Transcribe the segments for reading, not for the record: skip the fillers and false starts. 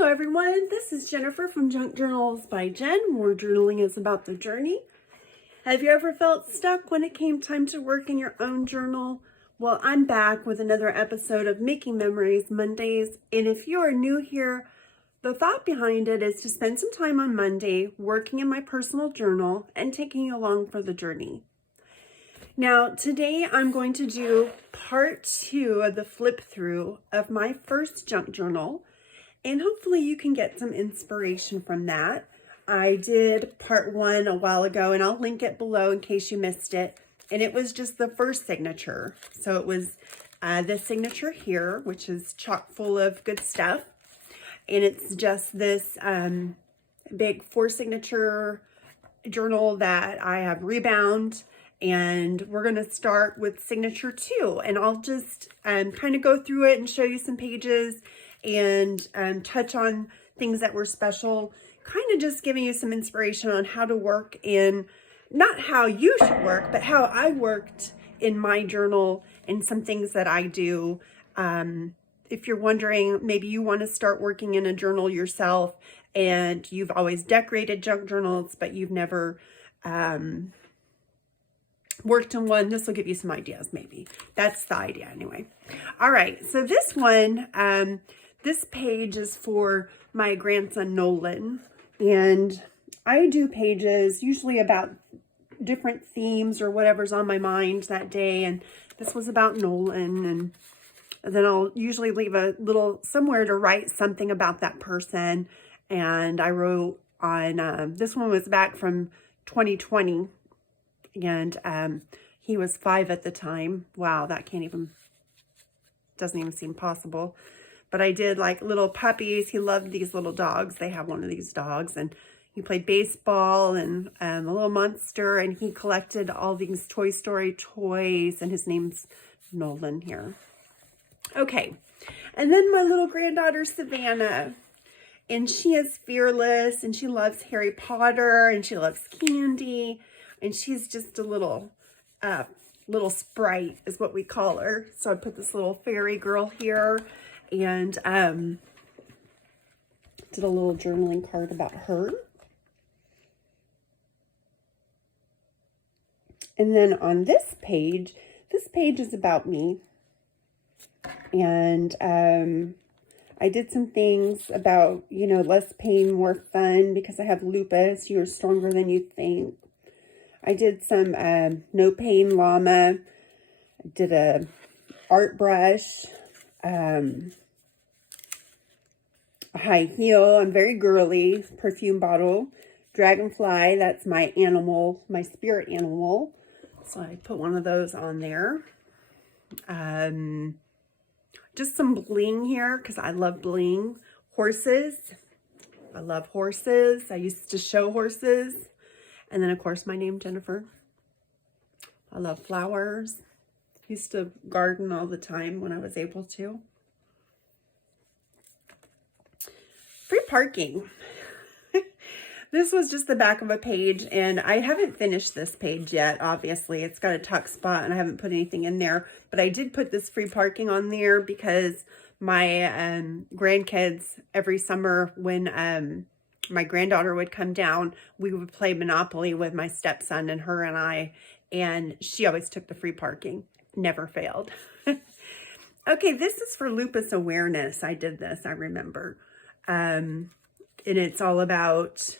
Hello everyone, this is Jennifer from Junk Journals by Jen, where journaling is about the journey. Have you ever felt stuck when it came time to work in your own journal? Well, I'm back with another episode of Making Memories Mondays, and if you are new here, the thought behind it is to spend some time on Monday working in my personal journal and taking you along for the journey. Now, today I'm going to do part 2 of the flip through of my first junk journal, and hopefully you can get some inspiration from that. I did part 1 a while ago, and I'll link it below in case you missed it. And it was just the first signature. So it was this signature here, which is chock full of good stuff. And it's just this big 4-signature journal that I have rebound. And we're going to start with signature 2. And I'll just kind of go through it and show you some pages and touch on things that were special, kind of just giving you some inspiration on how to work in, not how you should work, but how I worked in my journal and some things that I do. If you're wondering, maybe you want to start working in a journal yourself and you've always decorated junk journals, but you've never worked in one, this will give you some ideas maybe. That's the idea anyway. All right, so this one, this page is for my grandson, Nolan, and I do pages usually about different themes or whatever's on my mind that day, and this was about Nolan, and then I'll usually leave a little somewhere to write something about that person, and I wrote on, this one was back from 2020, and he was 5 at the time. Wow, that doesn't even seem possible. But I did like little puppies. He loved these little dogs. They have one of these dogs, and he played baseball and a little monster, and he collected all these Toy Story toys, and his name's Nolan here. Okay, and then my little granddaughter, Savannah, and she is fearless, and she loves Harry Potter, and she loves candy, and she's just a little sprite is what we call her. So I put this little fairy girl here, and did a little journaling card about her. And then on this page is about me. And I did some things about, less pain, more fun, because I have lupus. You're stronger than you think. I did some no pain llama. I did a art brush. A high heel, I'm very girly, perfume bottle, dragonfly, that's my animal, my spirit animal, so I put one of those on there. Just some bling here, because I love bling. Horses, I love horses, I used to show horses, and then of course my name, Jennifer. I love flowers, used to garden all the time when I was able to. Free parking. This was just the back of a page, and I haven't finished this page yet, obviously. It's got a tuck spot, and I haven't put anything in there. But I did put this free parking on there because my grandkids, every summer when my granddaughter would come down, we would play Monopoly with my stepson and her and I, and she always took the free parking. Never failed. Okay, this is for lupus awareness. I did this, I remember. And it's all about,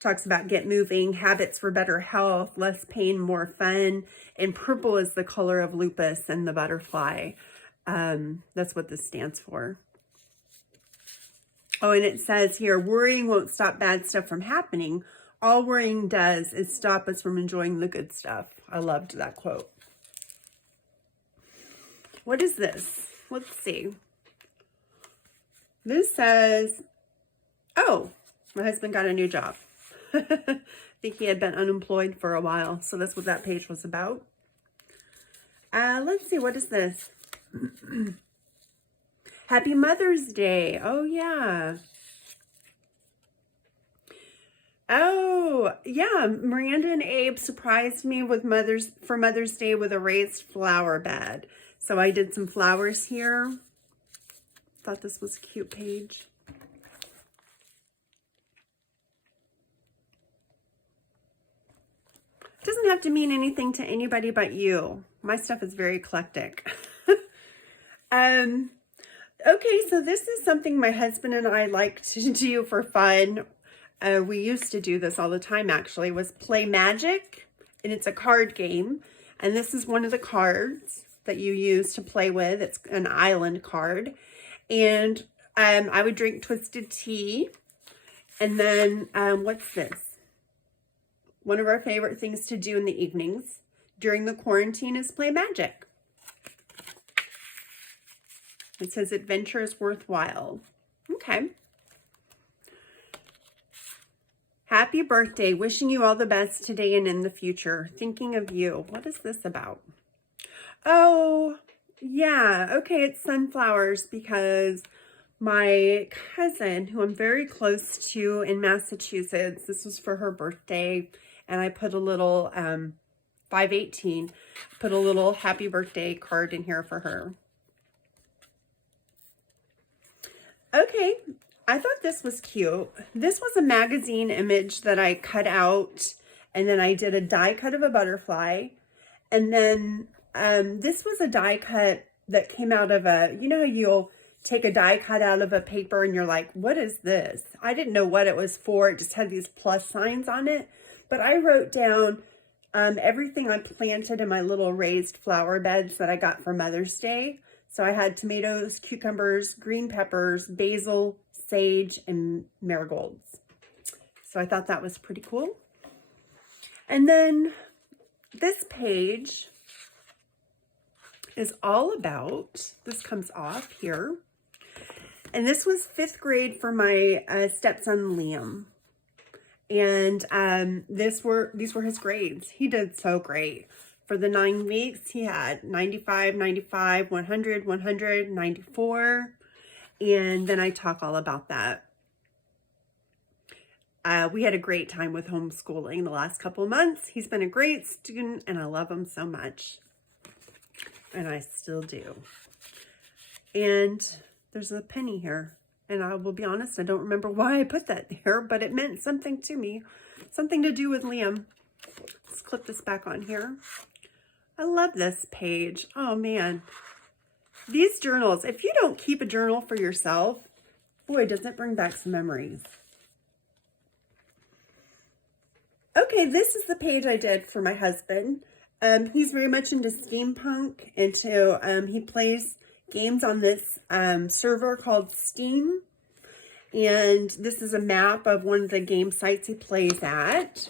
talks about get moving, habits for better health, less pain, more fun. And purple is the color of lupus and the butterfly. That's what this stands for. Oh, and it says here, worrying won't stop bad stuff from happening. All worrying does is stop us from enjoying the good stuff. I loved that quote. What is this? Let's see. This says, oh, my husband got a new job. I think he had been unemployed for a while. So that's what that page was about. Let's see, what is this? Happy Mother's Day. Oh, yeah. Oh, yeah. Miranda and Abe surprised me with for Mother's Day with a raised flower bed. So I did some flowers here. Thought this was a cute page. have to mean anything to anybody but you. My stuff is very eclectic. Okay, so this is something my husband and I like to do for fun. We used to do this all the time, actually, was play magic, and it's a card game. And this is one of the cards that you use to play with. It's an island card. And I would drink twisted tea. And then, what's this? One of our favorite things to do in the evenings during the quarantine is play magic. It says adventure is worthwhile. Okay. Happy birthday. Wishing you all the best today and in the future. Thinking of you. What is this about? Oh, yeah. Okay, it's sunflowers because my cousin, who I'm very close to in Massachusetts, this was for her birthday, and I put a little 518, put a little happy birthday card in here for her. Okay, I thought this was cute. This was a magazine image that I cut out, and then I did a die cut of a butterfly. And then this was a die cut that came out of a, you know how you'll take a die cut out of a paper and you're like, what is this? I didn't know what it was for. It just had these plus signs on it. But I wrote down everything I planted in my little raised flower beds that I got for Mother's Day. So I had tomatoes, cucumbers, green peppers, basil, sage, and marigolds. So I thought that was pretty cool. And then this page is all about, this comes off here. And this was 5th grade for my stepson, Liam. And these were his grades. He did so great. For the 9 weeks, he had 95, 95, 100, 100, 94. And then I talk all about that. We had a great time with homeschooling the last couple of months. He's been a great student, and I love him so much. And I still do. And there's a penny here. And I will be honest, I don't remember why I put that there, but it meant something to me. Something to do with Liam. Let's clip this back on here. I love this page. Oh, man. These journals, if you don't keep a journal for yourself, boy, does it bring back some memories. Okay, this is the page I did for my husband. He's very much into steampunk, he plays games on this server called Steam. And this is a map of one of the game sites he plays at.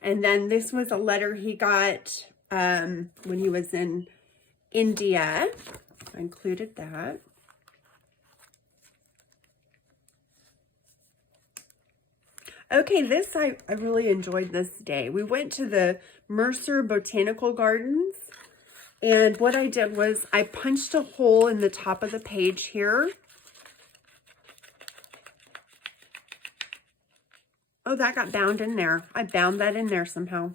And then this was a letter he got when he was in India. I included that. Okay, this, I really enjoyed this day. We went to the Mercer Botanical Gardens. And what I did was I punched a hole in the top of the page here. Oh, that got bound in there. I bound that in there somehow.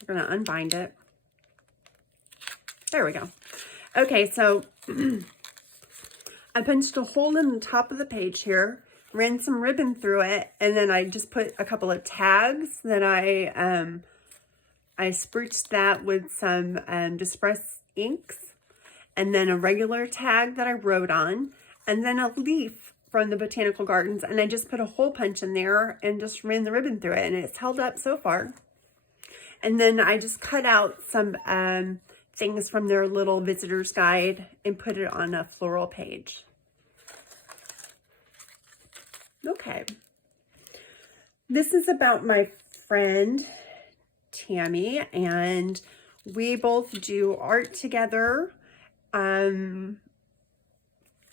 We're going to unbind it. There we go. Okay, so I punched a hole in the top of the page here, ran some ribbon through it, and then I just put a couple of tags that I spruced that with some Distress inks, and then a regular tag that I wrote on, and then a leaf from the Botanical Gardens, and I just put a hole punch in there and just ran the ribbon through it, and it's held up so far. And then I just cut out some things from their little visitor's guide and put it on a floral page. Okay. This is about my friend Tammy, and we both do art together.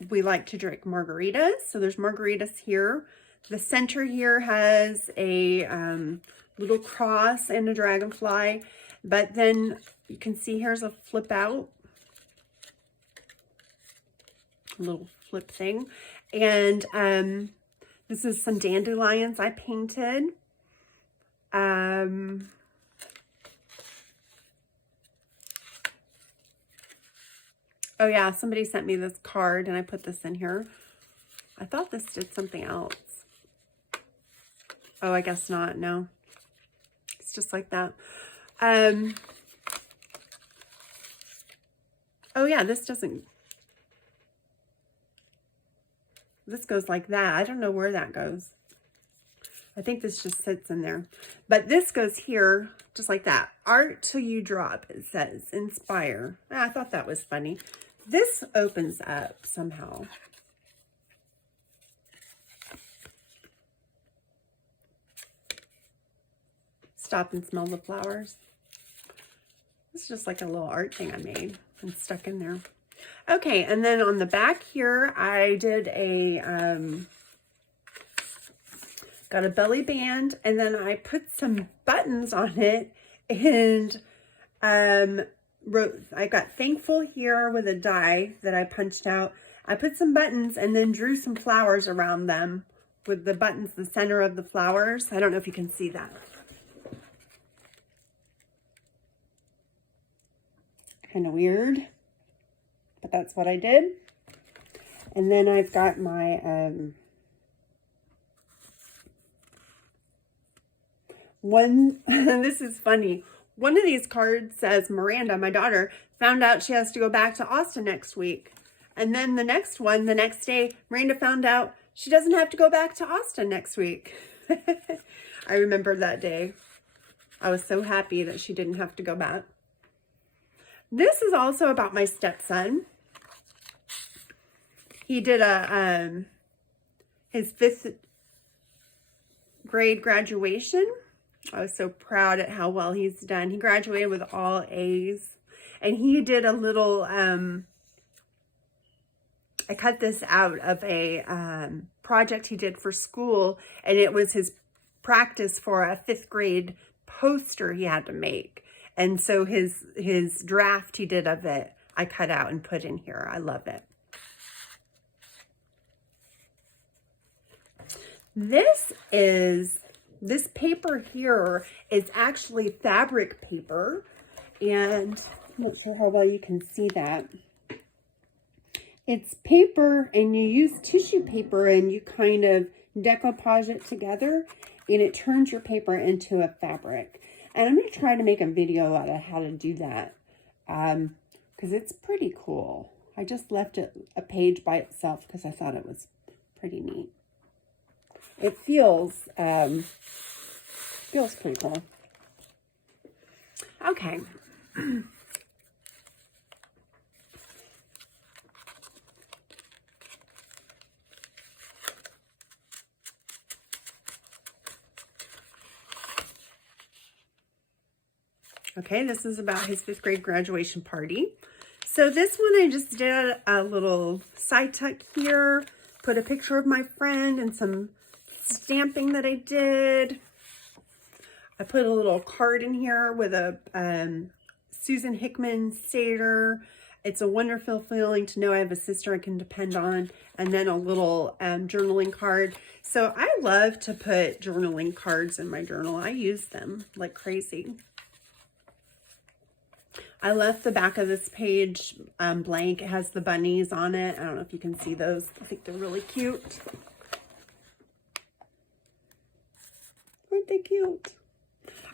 We like to drink margaritas, so there's margaritas here. The center here has a little cross and a dragonfly, but then you can see here's a flip out, a little flip thing, and this is some dandelions I painted. Oh yeah, somebody sent me this card and I put this in here. I thought this did something else. Oh, I guess not. No. It's just like that. Oh yeah, this goes like that. I don't know where that goes. I think this just sits in there. But this goes here, just like that. Art till you drop, it says. Inspire. I thought that was funny. This opens up somehow. Stop and smell the flowers. It's just like a little art thing I made and stuck in there. Okay, and then on the back here, I did a, got a belly band, and then I put some buttons on it, and I got thankful here with a die that I punched out. I put some buttons and then drew some flowers around them with the buttons, the center of the flowers. I don't know if you can see that. Kind of weird, but that's what I did. And then I've got my this is funny. One of these cards says Miranda, my daughter, found out she has to go back to Austin next week. And then the next one, the next day, Miranda found out she doesn't have to go back to Austin next week. I remember that day. I was so happy that she didn't have to go back. This is also about my stepson. He did his 5th grade graduation. I was so proud at how well he's done. He graduated with all A's. And he did a little, I cut this out of a project he did for school. And it was his practice for a 5th grade poster he had to make. And so his draft he did of it, I cut out and put in here. I love it. This paper here is actually fabric paper. And I'm not sure how well you can see that. It's paper, and you use tissue paper and you kind of decoupage it together, and it turns your paper into a fabric. And I'm going to try to make a video out of how to do that, because it's pretty cool. I just left it a page by itself because I thought it was pretty neat. It feels pretty cool. Okay. Okay, this is about his 5th grade graduation party. So this one I just did a little side tuck here, put a picture of my friend and some stamping that I did. I put a little card in here with a Susan Hickman Seder. It's a wonderful feeling to know I have a sister I can depend on. And then a little journaling card. So I love to put journaling cards in my journal. I use them like crazy. I left the back of this page blank. It has the bunnies on it. I don't know if you can see those. I think they're really cute. Aren't they cute?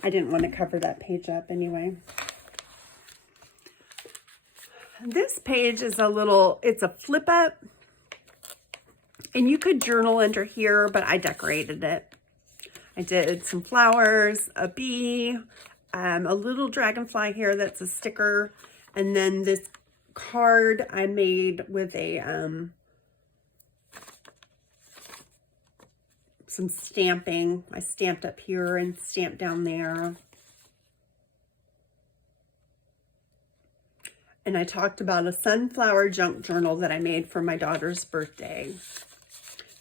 I didn't want to cover that page up anyway. This page is it's a flip up. And you could journal under here, but I decorated it. I did some flowers, a bee, a little dragonfly here that's a sticker, and then this card I made with a some stamping. I stamped up here and stamped down there. And I talked about a sunflower junk journal that I made for my daughter's birthday.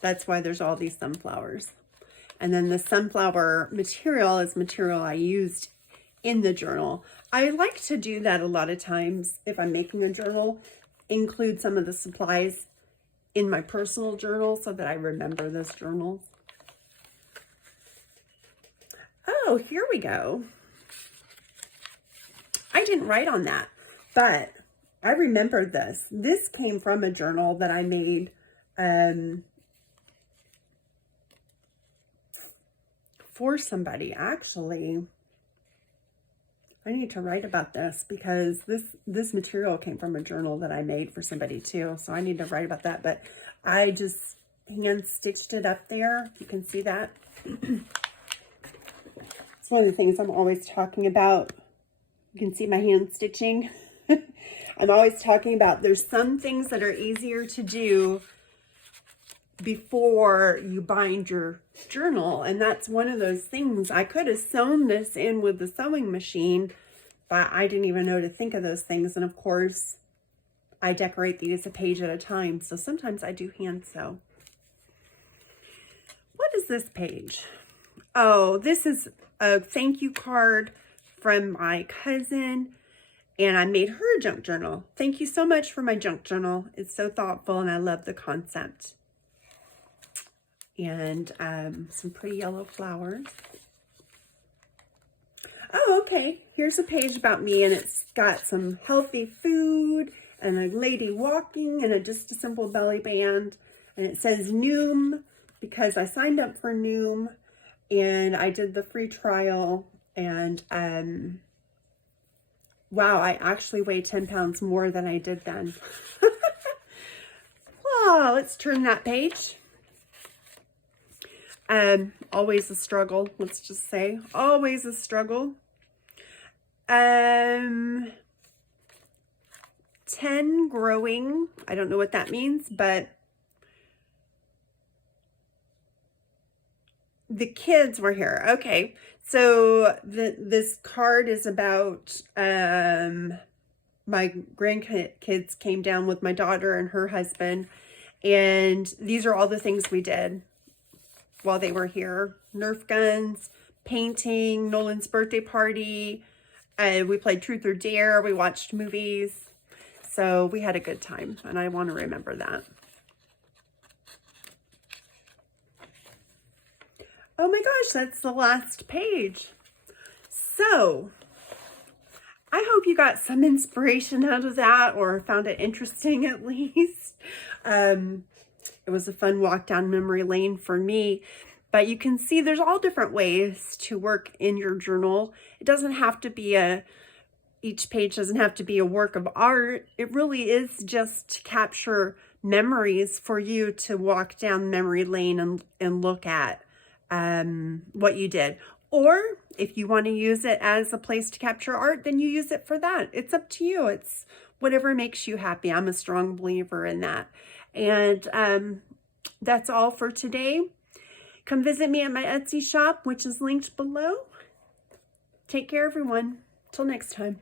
That's why there's all these sunflowers. And then the sunflower material is material I used in the journal. I like to do that a lot of times if I'm making a journal, include some of the supplies in my personal journal so that I remember those journals. Oh, here we go. I didn't write on that, but I remembered this. This came from a journal that I made for somebody. Actually, I need to write about this because this material came from a journal that I made for somebody too. So I need to write about that. But I just hand stitched it up there. You can see that. It's one of the things I'm always talking about. You can see my hand stitching. I'm always talking about there's some things that are easier to do before you bind your journal, and that's one of those things. I could have sewn this in with the sewing machine, but I didn't even know to think of those things. And of course, I decorate these a page at a time, so sometimes I do hand sew. What is this page? Oh, this is a thank you card from my cousin, and I made her a junk journal. Thank you so much for my junk journal. It's so thoughtful, and I love the concept. And some pretty yellow flowers. Oh, okay. Here's a page about me, and it's got some healthy food and a lady walking and just a simple belly band. And it says Noom because I signed up for Noom and I did the free trial. And wow, I actually weigh 10 pounds more than I did then. Oh, let's turn that page. Always a struggle, let's just say. Always a struggle. 10 growing. I don't know what that means, but the kids were here. Okay, so this card is about my grandkids came down with my daughter and her husband, and these are all the things we did while they were here. Nerf guns, painting, Nolan's birthday party. We played Truth or Dare. We watched movies. So we had a good time, and I want to remember that. Oh my gosh, that's the last page. So I hope you got some inspiration out of that, or found it interesting at least. It was a fun walk down memory lane for me. But you can see there's all different ways to work in your journal. It doesn't have to be each page doesn't have to be a work of art. It really is just to capture memories for you to walk down memory lane and look at what you did. Or if you want to use it as a place to capture art, then you use it for that. It's up to you. It's whatever makes you happy. I'm a strong believer in that. And that's all for today. Come visit me at my Etsy shop, which is linked below. Take care, everyone. Till next time.